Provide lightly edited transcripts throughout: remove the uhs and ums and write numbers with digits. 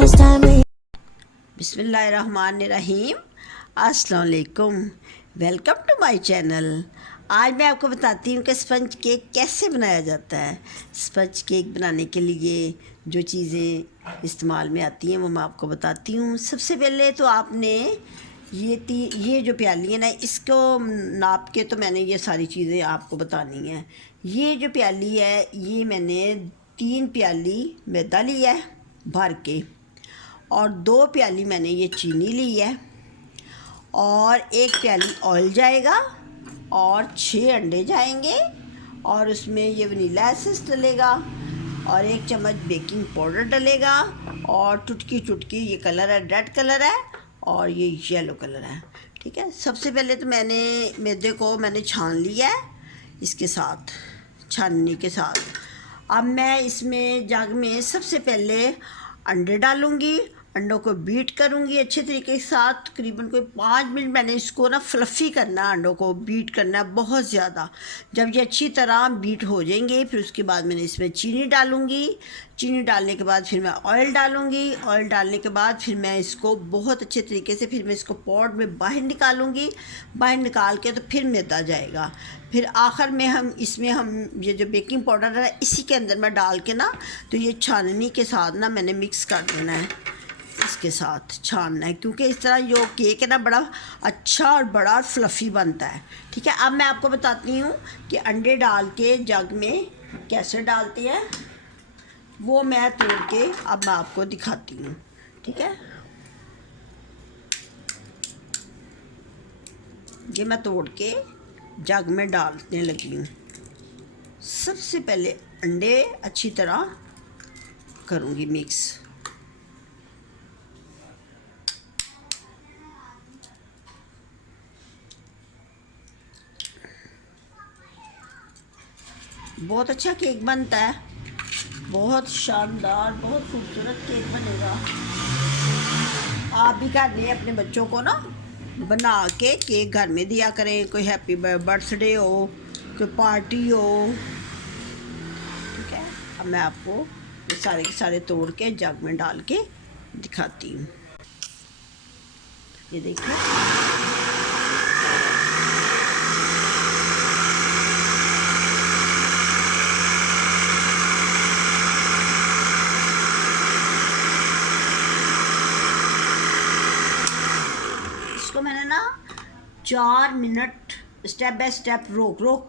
first time we बिस्मिल्लाहिर्रहमानिर्रहीम। अस्सलाम वालेकुम। Welcome to my channel. आज मैं आपको बताती हूँ कि स्पंज केक कैसे बनाया जाता है। स्पंज केक बनाने के लिए जो चीज़ें इस्तेमाल में आती हैं वो मैं आपको बताती हूँ। सबसे पहले तो आपने ये जो प्याली है ना, इसको नाप के तो मैंने ये सारी चीज़ें आपको बतानी हैं। ये जो प्याली है ये मैंने 3 प्याली मैदा लिया है भर के, और 2 प्याली मैंने ये चीनी ली है, और 1 प्याली ऑयल जाएगा, और 6 अंडे जाएंगे, और उसमें ये वनीला एसेंस डलेगा, और 1 चम्मच बेकिंग पाउडर डलेगा, और चुटकी चुटकी ये कलर है, रेड कलर है, और ये येलो कलर है। ठीक है। सबसे पहले तो मैंने मैदे को छान लिया है इसके साथ, छाननी के साथ। अब मैं इसमें जग में सबसे पहले अंडे डालूँगी, अंडों को बीट करूँगी अच्छे तरीके के साथ। तकरीबन कोई 5 मिनट मैंने इसको ना फ्लफ़ी करना है, अंडों को बीट करना है बहुत ज़्यादा। जब ये अच्छी तरह बीट हो जाएंगे फिर उसके बाद मैंने इसमें चीनी डालूँगी। चीनी डालने के बाद फिर मैं ऑयल डालूँगी। ऑयल डालने के बाद फिर मैं इसको बहुत अच्छे तरीके से फिर मैं इसको पॉट में बाहर निकालूँगी। बाहर निकाल के तो फिर मैदा जाएगा। फिर आखिर में हम ये जो बेकिंग पाउडर है इसी के अंदर मैं डाल के ना, तो ये छाननी के साथ ना मैंने मिक्स कर देना है, इसके साथ छानना है, क्योंकि इस तरह जो केक है ना बड़ा अच्छा और बड़ा फ्लफ़ी बनता है। ठीक है। अब मैं आपको बताती हूँ कि अंडे डाल के जग में कैसे डालते हैं, वो मैं तोड़ के अब मैं आपको दिखाती हूँ। ठीक है। ये मैं तोड़ के जग में डालने लगी हूँ। सबसे पहले अंडे अच्छी तरह करूँगी मिक्स। बहुत अच्छा केक बनता है, बहुत शानदार, बहुत खूबसूरत केक बनेगा। आप भी घर में अपने बच्चों को ना बना के केक घर में दिया करें, कोई हैप्पी बर्थडे हो, कोई पार्टी हो। ठीक है। अब मैं आपको ये सारे के सारे तोड़ के जग में डाल के दिखाती हूँ। ये देखिए, इसको मैंने ना 4 मिनट स्टेप बाय स्टेप रोक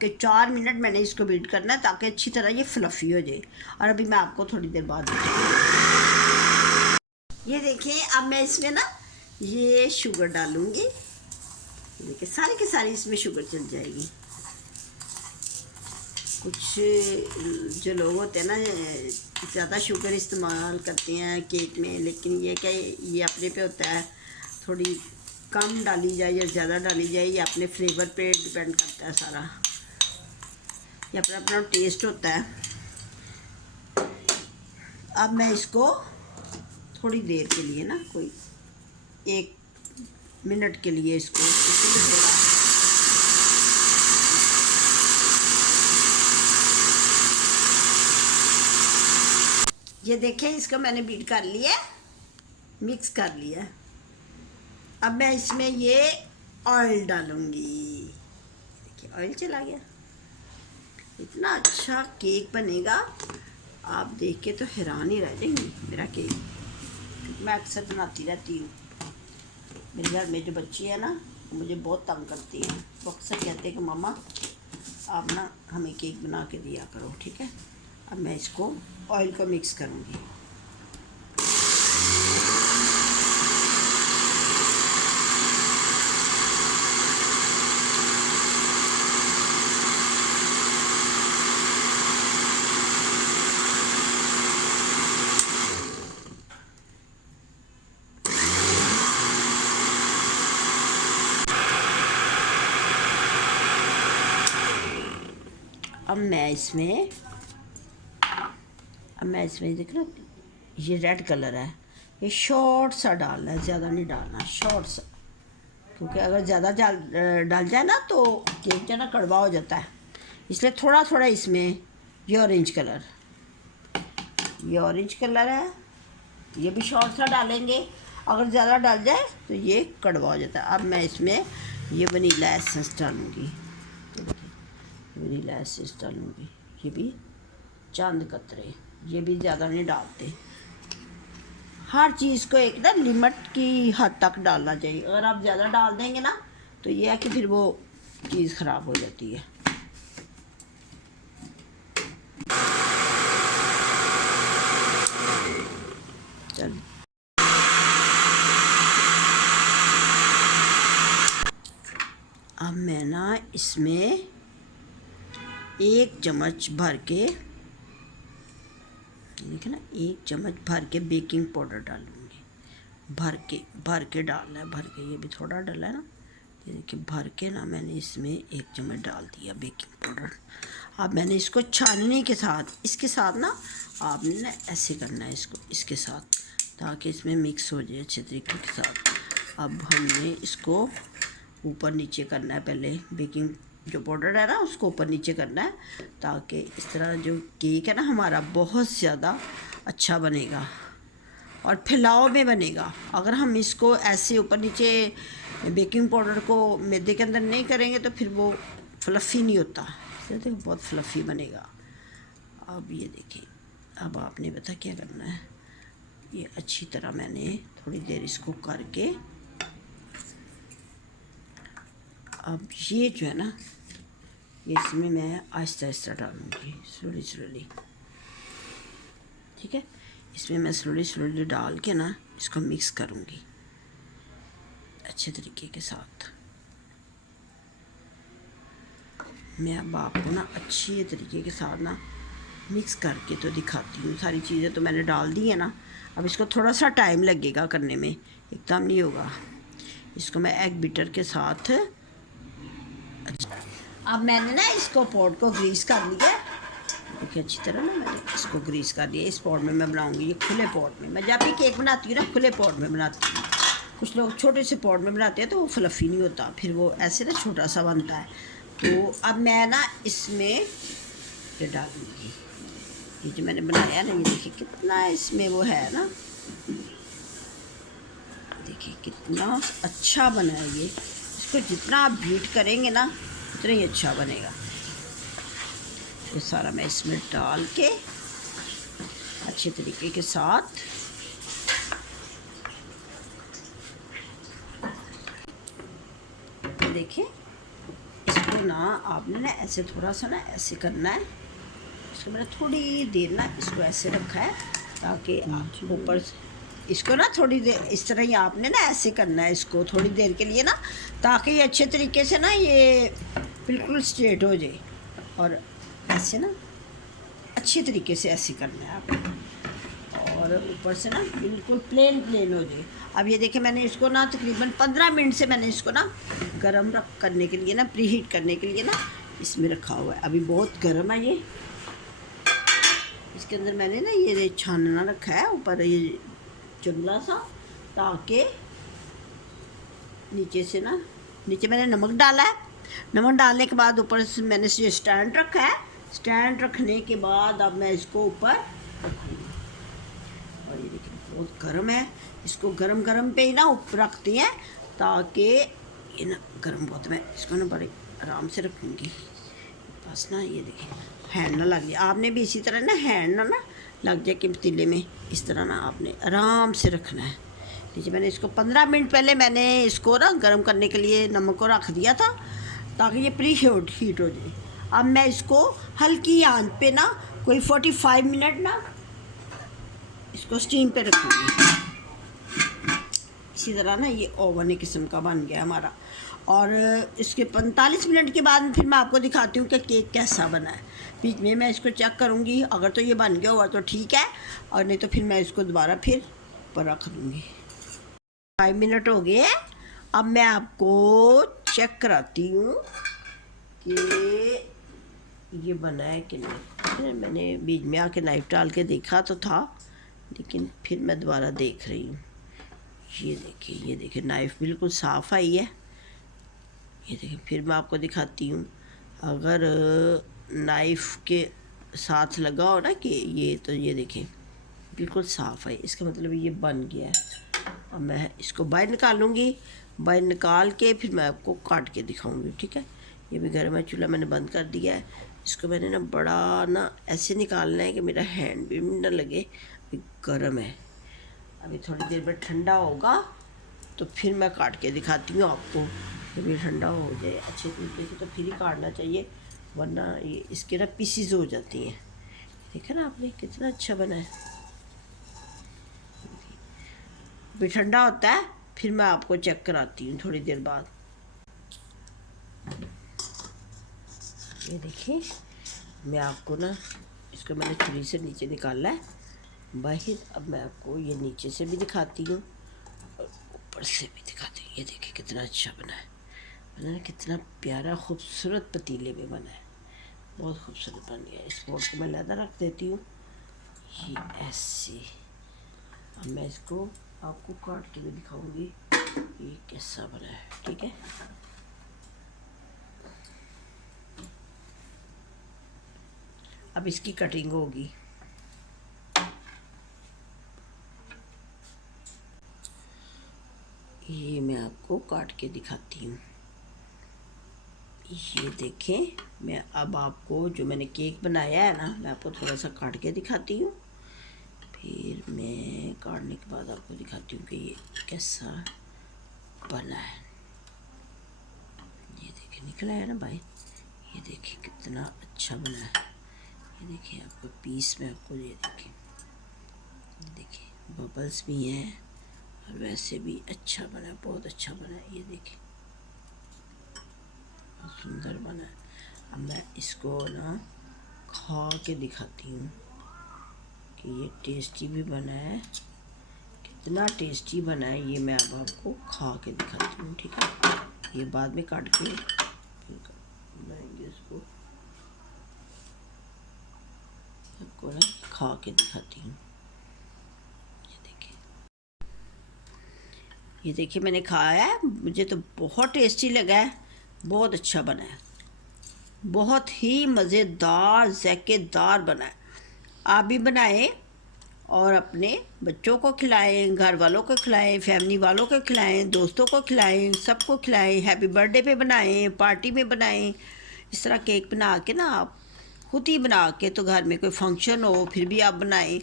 के 4 मिनट मैंने इसको बीट करना है, ताकि अच्छी तरह ये फ्लफ़ी हो जाए। और अभी मैं आपको थोड़ी देर बाद ये देखिए, अब मैं इसमें ना ये शुगर डालूँगी। देखिए सारे के सारी इसमें शुगर चल जाएगी। कुछ जो लोग होते हैं ना ज़्यादा शुगर इस्तेमाल करते हैं केक में, लेकिन ये क्या, ये अपने पे होता है, थोड़ी कम डाली जाए या ज़्यादा डाली जाए, ये अपने फ्लेवर पे डिपेंड करता है सारा। ये अपना अपना टेस्ट होता है। अब मैं इसको थोड़ी देर के लिए ना, कोई 1 मिनट के लिए इसको ये देखें, इसको मैंने बीट कर लिया, मिक्स कर लिया। अब मैं इसमें ये ऑयल डालूँगी। देखिए ऑयल चला गया। इतना अच्छा केक बनेगा, आप देख के तो हैरान ही रह जाएंगे मेरा केक। मैं अक्सर बनाती रहती हूँ। मेरे घर में जो बच्ची है ना मुझे बहुत तंग करती हैं, वो अक्सर कहते हैं कि मम्मा आप ना हमें केक बना के दिया करो। ठीक है। अब मैं इसको ऑयल को मिक्स करूँगी। अब मैं इसमें देख ना, ये रेड कलर है, ये शॉर्ट सा डालना है, ज़्यादा नहीं डालना, शॉर्ट सा, क्योंकि अगर ज़्यादा डाल जाए ना तो केक जो ना कड़वा हो जाता है। इसलिए थोड़ा थोड़ा इसमें ये ऑरेंज कलर है, ये भी शॉर्ट सा डालेंगे, अगर ज़्यादा डाल जाए तो ये कड़वा हो जाता है। अब मैं इसमें ये वनीला एसेंस डालूँगी, वनीला एसेंस डालूँगी, ये भी चंद कतरे, ये भी ज़्यादा नहीं डालते। हर चीज़ को एक ना लिमिट की हद तक डालना चाहिए। अगर आप ज़्यादा डाल देंगे ना तो ये है कि फिर वो चीज़ ख़राब हो जाती है। चल अब मैं ना इसमें 1 चम्मच भर के, देखिए ना, 1 चम्मच भर के बेकिंग पाउडर डालूँगी। भर के डालना है, भर के, ये भी थोड़ा डाला है ना, ये देखिए भर के ना मैंने इसमें 1 चम्मच डाल दिया बेकिंग पाउडर। अब मैंने इसको छानने के साथ, इसके साथ ना आपने ना ऐसे करना है इसको, इसके साथ, ताकि इसमें मिक्स हो जाए अच्छे तरीके के साथ। अब हमने इसको ऊपर नीचे करना है, पहले बेकिंग जो पाउडर है ना उसको ऊपर नीचे करना है, ताकि इस तरह जो केक है ना हमारा बहुत ज़्यादा अच्छा बनेगा और फैलाव में बनेगा। अगर हम इसको ऐसे ऊपर नीचे बेकिंग पाउडर को मैदे के अंदर नहीं करेंगे तो फिर वो फ्लफ़ी नहीं होता, देखो बहुत फ्लफ़ी बनेगा। अब ये देखिए, अब आपने पता क्या करना है, ये अच्छी तरह मैंने थोड़ी देर इसको करके, अब ये जो है ना ये इसमें मैं आहिस्ता आहिस्ता डालूँगी, स्लोली, ठीक है। इसमें मैं स्लोली डाल के ना इसको मिक्स करूँगी अच्छे तरीके के साथ। मैं अब आपको ना अच्छे तरीके के साथ ना मिक्स करके तो दिखाती हूँ। सारी चीज़ें तो मैंने डाल दी है ना, अब इसको थोड़ा सा टाइम लगेगा करने में, एकदम नहीं होगा। इसको मैं एग बीटर के साथ, अच्छा, अब मैंने ना इसको पॉट को ग्रीस कर लिया, देखिए अच्छी तरह ना मैंने इसको ग्रीस कर दिया। इस पॉट में मैं बनाऊंगी, ये खुले पॉट में। मैं जब भी केक बनाती हूँ ना खुले पॉट में बनाती हूँ। कुछ लोग छोटे से पॉट में बनाते हैं तो वो फ्लफ़ी नहीं होता, फिर वो ऐसे ना छोटा सा बनता है। तो अब मैं ना इसमें ये डालूँगी, ये जो मैंने बनाया ना, ये देखिए कितना इसमें वो है ना, देखिए कितना अच्छा बना है ये। इसको जितना आप बीट करेंगे ना उतना ही अच्छा बनेगा। ये सारा मैं इसमें डाल के अच्छे तरीके के साथ देखिए, इसको ना आपने ना ऐसे थोड़ा सा ना ऐसे करना है। इसको मैंने थोड़ी देर ना इसको ऐसे रखा है ताकि आप ऊपर इसको ना थोड़ी देर इस तरह ही आपने ना ऐसे करना है इसको थोड़ी देर के लिए ना, ताकि ये अच्छे तरीके से ना ये बिल्कुल स्ट्रेट हो जाए। और ऐसे ना अच्छे तरीके से ऐसे करना है आपको, और ऊपर से ना बिल्कुल प्लेन हो जाए। अब ये देखिए मैंने इसको ना तकरीबन 15 मिनट से मैंने इसको ना गरम करने के लिए ना, प्री हीट करने के लिए ना इसमें रखा हुआ है। अभी बहुत गर्म है ये, इसके अंदर मैंने ना ये छानना रखा है ऊपर ये चुंगला सा, ताकि नीचे से ना, नीचे मैंने नमक डाला है। नमक डालने के बाद ऊपर से मैंने ये स्टैंड रखा है। स्टैंड रखने के बाद अब मैं इसको ऊपर रखूँगी। और ये देखिए बहुत गर्म है, इसको गरम पे ही ना ऊपर रखती हैं, ताकि ये ना गर्म बहुत, मैं इसको ना बड़े आराम से रखूँगी। बस ना ये देखिए हैंड ना लग जाए, आपने भी इसी तरह ना हैंड ना लग जाए कि पतीले में, इस तरह ना आपने आराम से रखना है। देखिए मैंने इसको 15 मिनट पहले मैंने इसको ना गर्म करने के लिए नमक को रख दिया था, ताकि ये प्री हीट हो जाए। अब मैं इसको हल्की आंच पे ना कोई 45 मिनट ना इसको स्टीम पे रखूँगी। इसी तरह ना ये ओवन किस्म का बन गया हमारा। और इसके 45 मिनट के बाद फिर मैं आपको दिखाती हूँ कि केक कैसा बना है। बीच में मैं इसको चेक करूँगी, अगर तो ये बन गया होगा तो ठीक है, और नहीं तो फिर मैं इसको दोबारा फिर ऊपर रख दूँगी। 5 मिनट हो गए हैं, अब मैं आपको चेक कराती हूँ कि ये बना है कि नहीं। मैंने बीच में आके नाइफ डाल के देखा तो था, लेकिन फिर मैं दोबारा देख रही हूँ। ये देखिए नाइफ़ बिल्कुल साफ़ आई है। ये देखिए फिर मैं आपको दिखाती हूँ, अगर नाइफ़ के साथ लगा हो ना कि ये, तो ये देखिए बिल्कुल साफ़ है, इसका मतलब ये बन गया है। अब मैं इसको बाहर निकालूंगी, बाहर निकाल के फिर मैं आपको काट के दिखाऊंगी, ठीक है। ये भी गर्म है, चूल्हा मैंने बंद कर दिया है। इसको मैंने ना बड़ा ना ऐसे निकालना है कि मेरा हैंड भी ना लगे, गर्म है। अभी थोड़ी देर में ठंडा होगा तो फिर मैं काट के दिखाती हूँ आपको। जब ये ठंडा हो जाए अच्छे तरीके से तो फिर ही काटना चाहिए, वरना ये इसके ना पीसीज हो जाती हैं। देखा ना आपने कितना अच्छा बना है। अभी ठंडा होता है फिर मैं आपको चेक कराती हूँ थोड़ी देर बाद। ये देखिए, मैं आपको ना इसको मैंने छुरी से नीचे निकाला है बाहर। अब मैं आपको ये नीचे से भी दिखाती हूँ और ऊपर से भी दिखाती हूँ। ये देखिए कितना अच्छा बना है, बना है कितना प्यारा खूबसूरत पतीले में बना है, बहुत खूबसूरत बन गया। इस पोट को मैं लहदा रख देती हूँ, ये ऐसे। अब मैं इसको आपको काट के भी दिखाऊंगी ये कैसा बना है, ठीक है। अब इसकी कटिंग होगी। ये मैं आपको काट के दिखाती हूँ। ये देखें, मैं अब आपको जो मैंने केक बनाया है ना, मैं आपको थोड़ा सा काट के दिखाती हूँ। फिर मैं काटने के बाद आपको दिखाती हूँ कि ये कैसा बना है। ये देखिए निकला है ना भाई, ये देखिए कितना अच्छा बना है। ये देखिए आपको पीस में आपको ये देखिए बबल्स भी हैं और वैसे भी अच्छा बना है, बहुत अच्छा बना है। ये देखिए बहुत सुंदर बना है। अब मैं इसको ना खा के दिखाती हूँ कि ये टेस्टी भी बना है, कितना टेस्टी बना है। ये मैं अब आपको खा के दिखाती हूँ, ठीक है। ये बाद में काट के फिर बनाएंगे इसको, आपको ना खा के दिखाती हूँ। ये देखिए मैंने खाया है, मुझे तो बहुत टेस्टी लगा है, बहुत अच्छा बना है, बहुत ही मज़ेदार ज़ायकेदार बना है। आप भी बनाएं और अपने बच्चों को खिलाएं, घर वालों को खिलाएं, फैमिली वालों को खिलाएं, दोस्तों को खिलाएं, सबको खिलाएं। हैप्पी बर्थडे पे बनाएं, पार्टी में बनाएं। इस तरह केक बना के ना आप खुद ही बना के, तो घर में कोई फंक्शन हो फिर भी आप बनाएं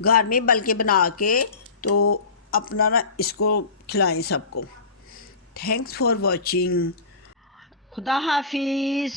घर में, बल्कि बना के तो अपना ना इसको खिलाएं सबको। Thanks for watching. खुदा हाफिज़।